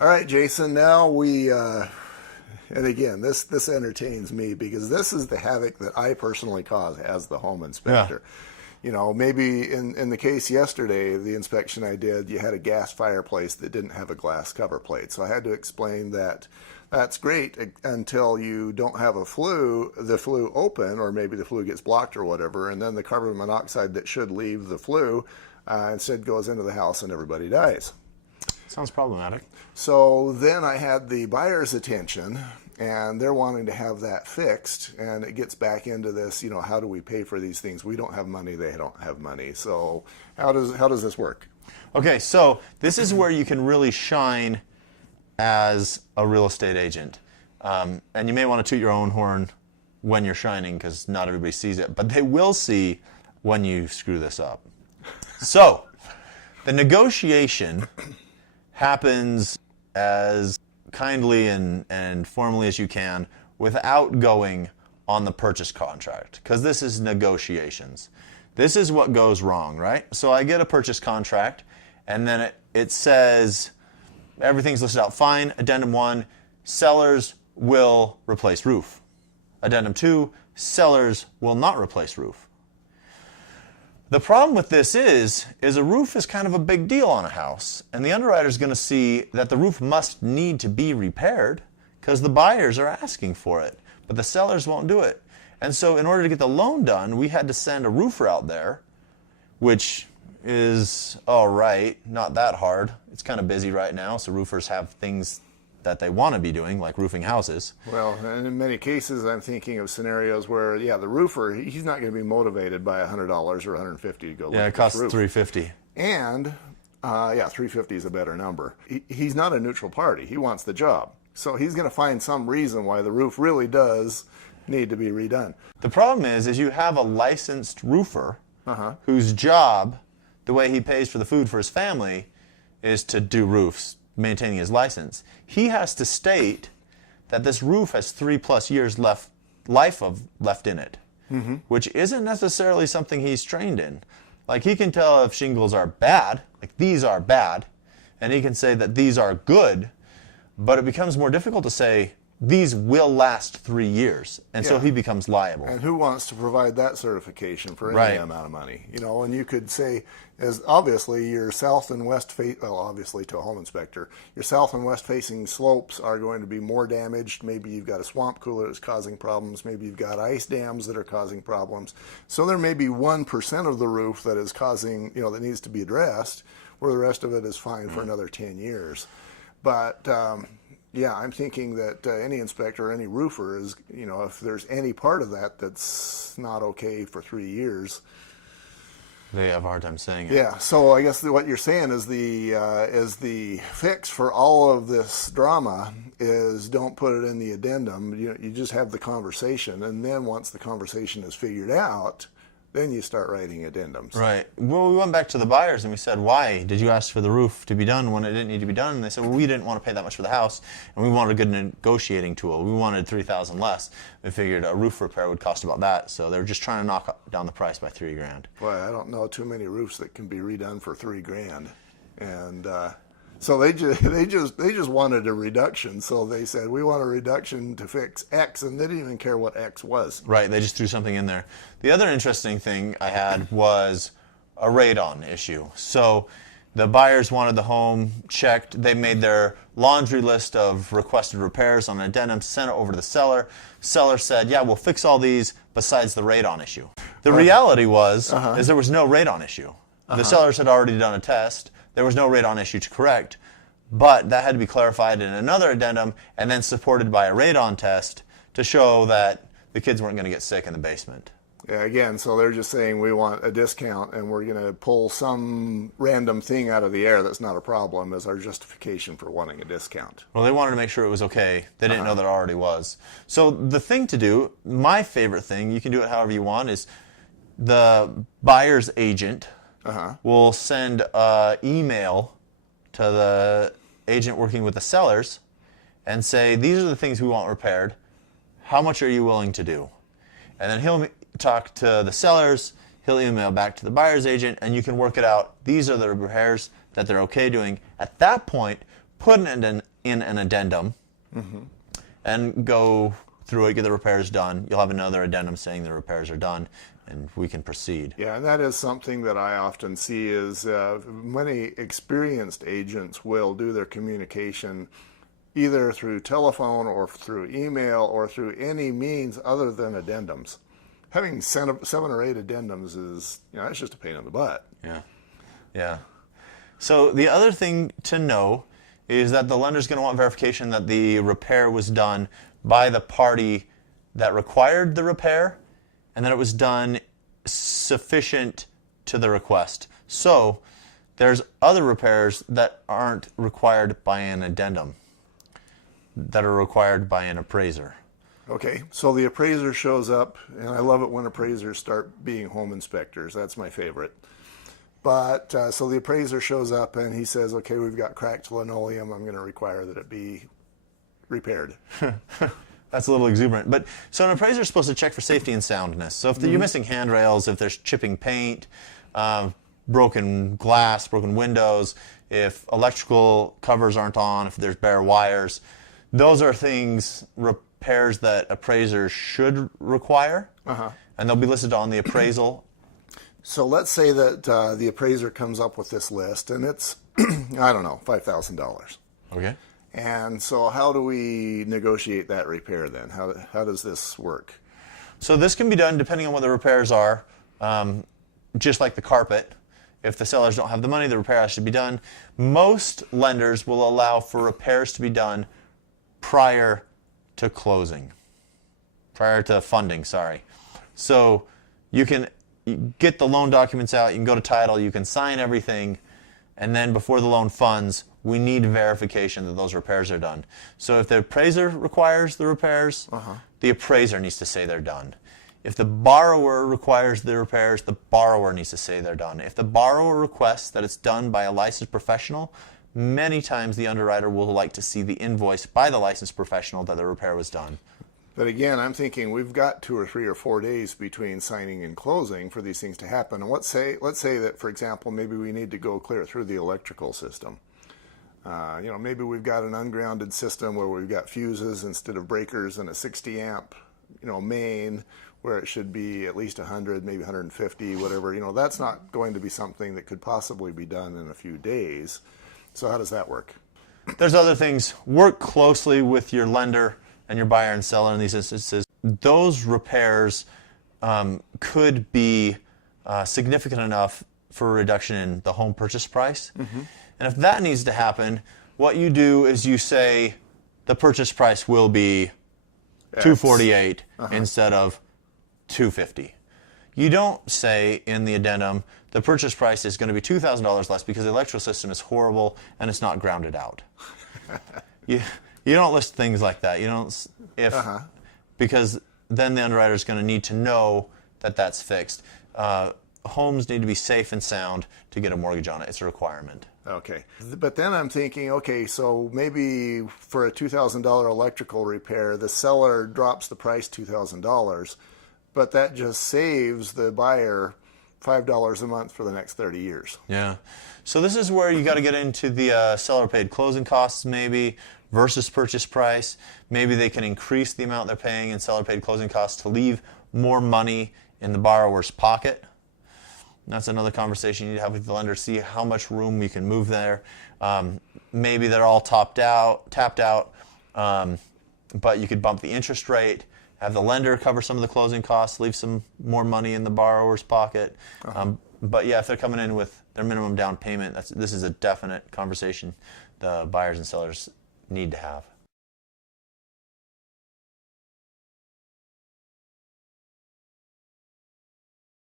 All right, Jason, now and again, this entertains me because this is the havoc that I personally cause as the home inspector. Yeah. You know, maybe in the case yesterday, the inspection I did, you had a gas fireplace that didn't have a glass cover plate. So I had to explain that that's great until you don't have the flue open, or maybe the flue gets blocked or whatever, and then the carbon monoxide that should leave the flue instead goes into the house and everybody dies. Sounds problematic. So then I had the buyer's attention, and they're wanting to have that fixed, and it gets back into this, you know, how do we pay for these things? We don't have money, they don't have money. So how does this work? Okay, so this is where you can really shine as a real estate agent. And you may want to toot your own horn when you're shining because not everybody sees it, but they will see when you screw this up. So the negotiation happens as kindly and formally as you can without going on the purchase contract, because this is negotiations. This is what goes wrong, right? So I get a purchase contract, and then it says everything's listed out fine. Addendum 1, sellers will replace roof. Addendum 2, sellers will not replace roof. The problem with this is a roof is kind of a big deal on a house, and the underwriter is going to see that the roof must need to be repaired because the buyers are asking for it, but the sellers won't do it. And so in order to get the loan done, we had to send a roofer out there, which is all right, not that hard. It's kind of busy right now, so roofers have things that they want to be doing, like roofing houses. Well, and in many cases, I'm thinking of scenarios where, yeah, the roofer, he's not going to be motivated by $100 or $150 to go look Yeah, at it costs this roof. $350. And, yeah, $350 is a better number. He's not a neutral party. He wants the job. So he's going to find some reason why the roof really does need to be redone. The problem is you have a licensed roofer whose job, the way he pays for the food for his family, is to do roofs, maintaining his license. He has to state that this roof has 3+ years left in it, which isn't necessarily something he's trained in. Like, he can tell if shingles are bad, like these are bad, and he can say that these are good, but it becomes more difficult to say these will last 3 years, and so he becomes liable. And who wants to provide that certification for any Right. amount of money? You know, and you could say, as obviously your south and west well, obviously to a home inspector, your south and west facing slopes are going to be more damaged. Maybe you've got a swamp cooler that's causing problems. Maybe you've got ice dams that are causing problems. So there may be 1% of the roof that is causing, you know, that needs to be addressed, where the rest of it is fine for another 10 years. But yeah, I'm thinking that any inspector or any roofer is, you know, if there's any part of that that's not okay for 3 years. They have a hard time saying it. Yeah, so I guess what you're saying is the fix for all of this drama is don't put it in the addendum. You just have the conversation, and then once the conversation is figured out, then you start writing addendums. Right. Well, we went back to the buyers and we said, why did you ask for the roof to be done when it didn't need to be done? And they said, well, we didn't want to pay that much for the house, and we wanted a good negotiating tool. We wanted $3,000 less. We figured a roof repair would cost about that, so they were just trying to knock down the price by $3,000. Boy, I don't know too many roofs that can be redone for $3,000, and so they just wanted a reduction. So they said, we want a reduction to fix X, and they didn't even care what X was. Right, they just threw something in there. The other interesting thing I had was a radon issue. So the buyers wanted the home checked. They made their laundry list of requested repairs on an addendum, sent it over to the seller. Seller said, yeah, we'll fix all these besides the radon issue. The reality was is there was no radon issue. The sellers had already done a test. There was no radon issue to correct, but that had to be clarified in another addendum and then supported by a radon test to show that the kids weren't going to get sick in the basement. Yeah, again, so they're just saying we want a discount, and we're going to pull some random thing out of the air that's not a problem as our justification for wanting a discount. Well, they wanted to make sure it was okay. They didn't know that it already was. So the thing to do, my favorite thing, you can do it however you want, is the buyer's agent will send an email to the agent working with the sellers and say, these are the things we want repaired. How much are you willing to do? And then he'll talk to the sellers, he'll email back to the buyer's agent, and you can work it out. These are the repairs that they're okay doing. At that point, put an in an addendum and go through it, get the repairs done. You'll have another addendum saying the repairs are done, and we can proceed. Yeah, and that is something that I often see is many experienced agents will do their communication either through telephone or through email or through any means other than addendums. Having 7 or 8 addendums is, it's just a pain in the butt. Yeah, yeah. So the other thing to know is that the lender's going to want verification that the repair was done by the party that required the repair and that it was done sufficient to the request. So there's other repairs that aren't required by an addendum, that are required by an appraiser. Okay, so the appraiser shows up, and I love it when appraisers start being home inspectors. That's my favorite. But so the appraiser shows up and he says, okay, we've got cracked linoleum. I'm going to require that it be repaired. That's a little exuberant. But so an appraiser is supposed to check for safety and soundness. So if you're missing handrails, if there's chipping paint, broken glass, broken windows, if electrical covers aren't on, if there's bare wires, those are things, repairs that appraisers should require. And they'll be listed on the appraisal. So let's say that the appraiser comes up with this list, and it's, I don't know, $5,000. Okay. And so how do we negotiate that repair then? How does this work? So this can be done depending on what the repairs are, just like the carpet. If the sellers don't have the money, the repair has to be done. Most lenders will allow for repairs to be done prior to closing, prior to funding, sorry. So you can get the loan documents out, you can go to title, you can sign everything, and then before the loan funds, we need verification that those repairs are done. So if the appraiser requires the repairs, the appraiser needs to say they're done. If the borrower requires the repairs, the borrower needs to say they're done. If the borrower requests that it's done by a licensed professional, many times the underwriter will like to see the invoice by the licensed professional that the repair was done. But again, I'm thinking we've got 2 or 3 or 4 days between signing and closing for these things to happen. And let's say that, for example, maybe we need to go clear through the electrical system. Maybe we've got an ungrounded system where we've got fuses instead of breakers and a 60 amp, main where it should be at least 100, maybe 150, whatever. That's not going to be something that could possibly be done in a few days. So how does that work? There's other things. Work closely with your lender and your buyer and seller in these instances. Those repairs could be significant enough for a reduction in the home purchase price. And if that needs to happen, what you do is you say the purchase price will be $248 instead of $250. You don't say in the addendum the purchase price is going to be $2,000 less because the electrical system is horrible and it's not grounded out. You don't list things like that. You don't because then the underwriter is going to need to know that that's fixed. Homes need to be safe and sound to get a mortgage on it. It's a requirement. Okay. But then I'm thinking, okay, so maybe for a $2,000 electrical repair, the seller drops the price $2,000, but that just saves the buyer $5 a month for the next 30 years. Yeah. So this is where you got to get into the seller paid closing costs maybe versus purchase price. Maybe they can increase the amount they're paying in seller paid closing costs to leave more money in the borrower's pocket. That's another conversation you need to have with the lender, see how much room you can move there. Maybe they're all tapped out, but you could bump the interest rate, have the lender cover some of the closing costs, leave some more money in the borrower's pocket. But yeah, if they're coming in with their minimum down payment, this is a definite conversation the buyers and sellers need to have.